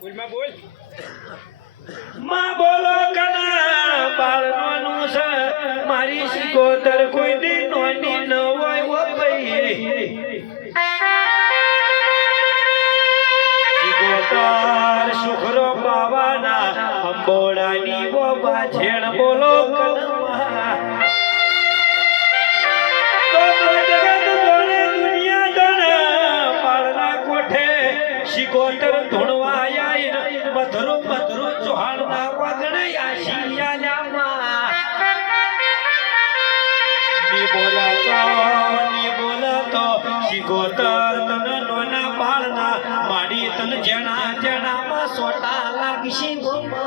બોલમાં બોલમાં બોલો કના બાળવાનું છે મારી શિકોતર કોઈ દી સિકોતર શુક્ર પાવાના. અંબોડાની બોબા છેણ બોલો તો શિકોતર ધૂણવા આઈ મધુરો મધુરો ચૌહાણના વાગણે આશિયાલામાં ની બોલાતો ની શિકોતર તન જણા જણામાં સોટા લાગશે બોલો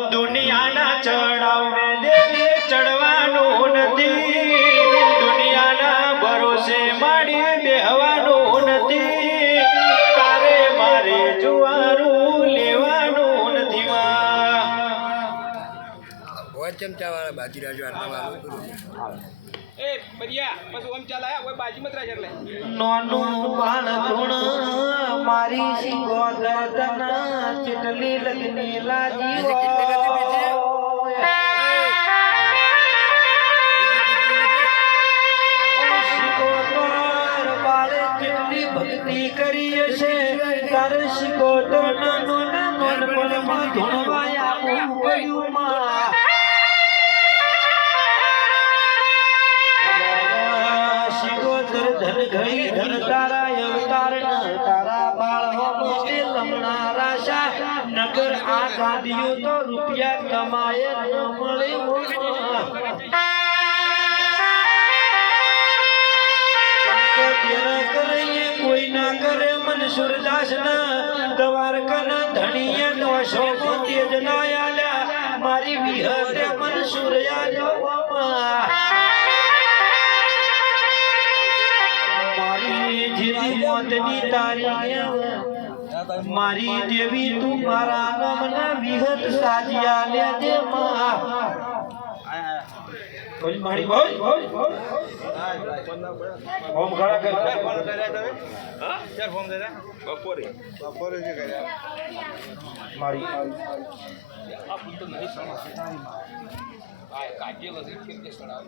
હોય ચમચા વાળા બાજી રાજો આટલા એ બરિયા પછી ઓમ ચાલાયા ઓય બાજી મત રાજ એટલે. નોનું બાળ ધૂણ મારી સિંગોદર તન ચીટલી લગની લાજી ભક્તિ કરી છે. તાર શિકોતર નોન નોન પણ માં ધૂણવાયા પડ્યું માં ધન ઘડી ધન તારા અવતાર તારા બાળ હોમોતે લમણા રાશા. નગર આ ગાંધીઓ તો રૂપિયા કમાય ન મારી વિહતે મન સુરયા બાપા મારી જીતી મોતની તારી મારી દેવી તું મારા નામના વિહત સાજ્યા માં. બોલ મારી બોલ ચાર ફોન દે બપોરે બપોરે છે કર્યા મારી આ ફૂલ તો નહીં સમજ આ કાઢેલો છે કે કે સડાવ